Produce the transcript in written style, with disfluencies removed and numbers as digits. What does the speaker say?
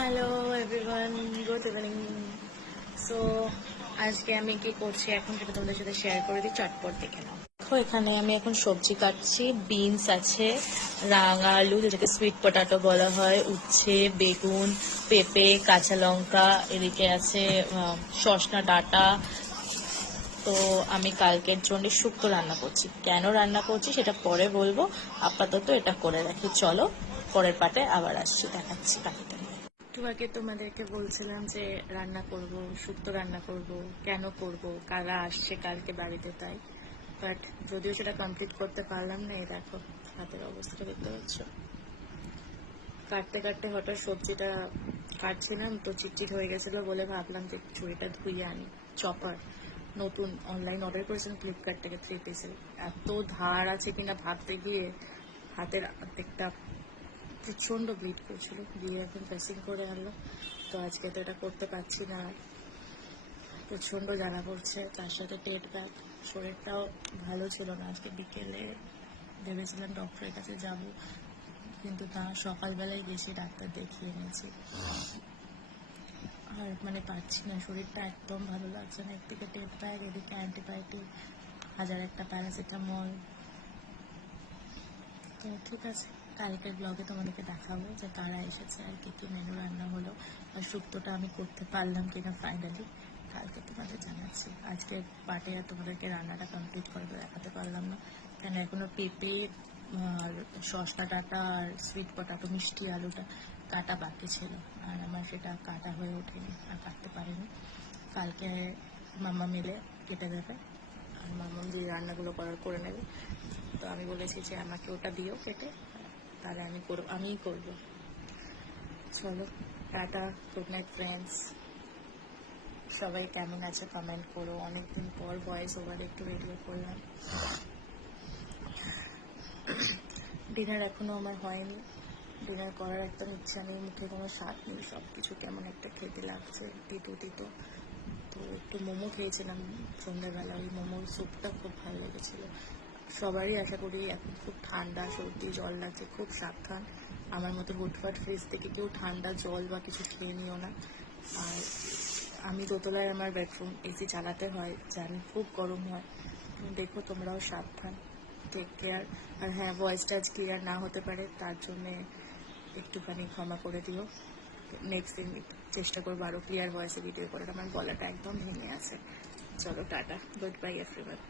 Hello everyone, good evening. So আজকে আমি কি করছি এখন সেটা তোমাদের সাথে শেয়ার করে দিই, চটপট দেখে নাও। দেখো এখানে আমি এখন সবজি কাটছি। বিনস আছে, রাঙা আলু যেটাকে সুইট পটাটো বলা হয়, উচ্ছে, বেগুন, পেঁপে, কাঁচা লঙ্কা, এদিকে আছে সসনা ডাঁটা। তো আমি কালকের জন্য শুক্তো রান্না করছি। কেন রান্না করছি সেটা পরে বলবো, আপাতত এটা করে রাখি। চলো পরের পাটে আবার আসছি, দেখাচ্ছি বাকিটা। একটু আগে তোমাদেরকে বলছিলাম যে রান্না করব, শুক্তো রান্না করব। কেন করব, কারা আসছে কালকে বাড়িতে, তাই। বাট যদিও সেটা কমপ্লিট করতে পারলাম না। এই দেখো হাতের অবস্থা দেখতে পাচ্ছ। কাটতে কাটতে হঠাৎ সবজিটা কাটছিলাম তো চিটচিট হয়ে গেছিলো বলে ভাবলাম যে ছুরিটা ধুয়ে আনি। চপার নতুন অনলাইন অর্ডার করেছিলাম ফ্লিপকার্ট থেকে 3 পিসের। এত ধার আছে কিনা ভাবতে গিয়ে হাতের অর্ধেকটা প্রচণ্ড ব্লিড করছিল, দিয়ে এখন ড্রেসিং করে আনলো। তো আজকে তো এটা করতে পারছি না, প্রচণ্ড জ্বালা পড়ছে, তার সাথে পেট ব্যথা। শরীরটাও ভালো ছিল না। আজকে বিকেলে ভেবেছিলাম ডক্টরের কাছে যাব, কিন্তু তা সকালবেলায় গেছি, ডাক্তার দেখিয়ে নিয়েছি। আর মানে পারছি না, শরীরটা একদম ভালো লাগছে না। একদিকে টেপ ব্যাগ, এদিকে অ্যান্টিবায়োটিক, হাজার একটা প্যারাসিটামল। তো ঠিক আছে, কালকের ব্লগে তোমাদেরকে দেখাবো যে কারা এসেছে আর কী কী মেনু রান্না হলো, আর শুক্তোটা আমি করতে পারলাম কিনা ফাইনালি কালকে তোমাদের জানাচ্ছি। আজকে পার্টে আর তোমাদেরকে রান্নাটা কমপ্লিট করে দেখাতে পারলাম না, কেন এখনও পেঁপে আর সসটা ডাঁটা আর সুইট পটাটো মিষ্টি আলুটা কাটা বাকি ছিল, আর আমার সেটা কাটা হয়ে ওঠেনি আর কাটতে পারিনি। কালকে মামা মিলে কেটে দেবে, আর মামা যে রান্নাগুলো করে নেবে। তো আমি বলেছি যে আমাকে ওটা দিও কেটে, তাহলে আমিই করবো। চলো টাটা, গুড নাইট ফ্রেন্ডস। সবাই কেমন আছে কমেন্ট করো। অনেকদিন পর ভয়েস ওভার একটু ভিডিও করলাম। ডিনার এখনও আমার হয়নি, ডিনার করার একদম ইচ্ছা নেই, মুখে কোনো স্বাদ নেই, সব কিছু কেমন একটা খেতে লাগছে, তিতো তিতো। তো একটু মোমো খেয়েছিলাম সন্ধ্যাবেলা, ওই মোমোর স্যুপটা খুব ভালো লেগেছিলো। সবারই আশা করি এখন খুব ঠান্ডা সর্দি জল লাগছে, খুব সাবধান। আমার মতো হুটফাট ফ্রিজ থেকে কেউ ঠান্ডা জল বা কিছু খেয়ে নিও না। আর আমি দোতলায়, আমার বেডরুম, এসি চালাতে হয়, জানি খুব গরম হয়। দেখো তোমরাও সাবধান, টেক কেয়ার। আর হ্যাঁ, ভয়েসটা আজ ক্লিয়ার না হতে পারে, তার জন্যে একটুখানি ক্ষমা করে দিও। নেক্সট দিন চেষ্টা করবো আরও ক্লিয়ার ভয়েসে ভিডিও করার। আমার গলাটা একদম ভেঙে আছে। চলো টাটা, গুড বাই এভরিওয়ান।